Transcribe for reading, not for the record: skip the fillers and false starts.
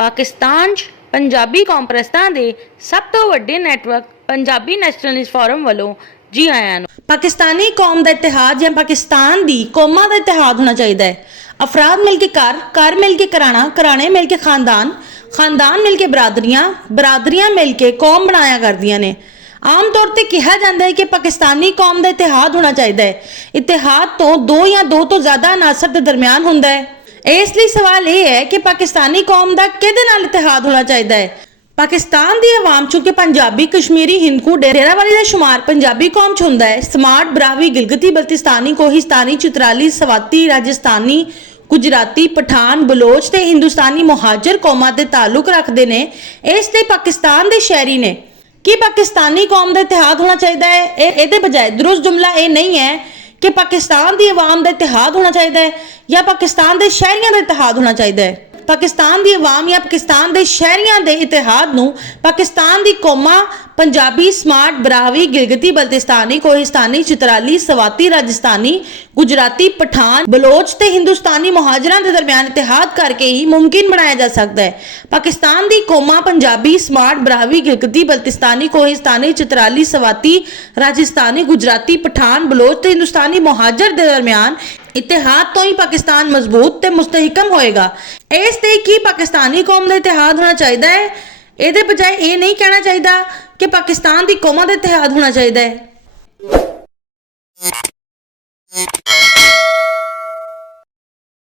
पाकिस्तान 'ਚ पंजाबी कॉम्प्रैसां दे सब तो वड्डे नैटवर्क पंजाबी नैशनलिस्ट फोरम वालों जी आयां नूं। पाकिस्तानी कौम का इतिहाद या पाकिस्तान की कौमां का इतिहाद होना चाहिए है। अफराद मिल के घर मिल के घराना, घराने मिल के खानदान, खानदान मिल के बरादरियां, बरादरियां मिल के कौम बनाया करदियां ने। आम तौर पर कहा जाता है कि पाकिस्तानी कौम का इतिहाद होना चाहिए है। इतिहाद तो दो या दो तो ज़्यादा अनासर के दरम्यान होंदा है। इसलिए सवाल यह है कि पाकिस्तानी कौम का किहदे नाल इतिहाद होना चाहिए है। पाकिस्तान की आवाम चूंकि पंजाबी, कश्मीरी, हिंदू, डेरावाली का शुमार पंजाबी कौम च होंदा है। स्मार्ट, ब्राहवी, गिलगिती, बल्तिस्तानी, कोहिस्तानी, चित्राली, सवाती, राजस्थानी, गुजराती, पठान, बलोच ते हिंदुस्तानी मुहाजिर कौमां दे ताल्लुक रखते हैं। इसलिए पाकिस्तान के शहरी ने कि पाकिस्तानी कौम का इतिहाद होना चाहिए है। ये बजाय दुरुस्त जुमला ये नहीं है कि पाकिस्तान की आवाम का इतिहाद होना चाहिए है या पाकिस्तान के शहरियों का इतिहाद होना चाहिए है। पाकिस्तान की आवाम या पाकिस्तान के शहरियों के इतिहाद नूं पाकिस्तान की कौमां पंजाबी, स्मार्ट, ब्राहवी, गिलगिती, बल्तिस्तानी, कोहिस्तानी, चित्राली, सवाती, राजस्थानी, गुजराती, पठान, बलोच ते हिंदुस्तानी मुहाजिरां के दरम्यान इतिहाद करके ही मुमकिन बनाया जा सकता है। पाकिस्तान की कौमां पंजाबी, स्मार्ट, ब्राहवी, गिलगिती, बल्तिस्तानी, कोहिस्तानी, चित्राली, सवाती, राजस्थानी, गुजराती, पठान, बलोच ते हिंदुस्तानी मुहाजिर के दरम्यान इतिहाद तो ही पाकिस्तान मजबूत ते मुस्तहिकम होएगा। इसलिए कि पाकिस्तानी कौम का इतिहाद होना चाहिए है। ये बजाय ये नहीं कहना चाहिए कि पाकिस्तान की कौमां का इतिहाद होना चाहिए है।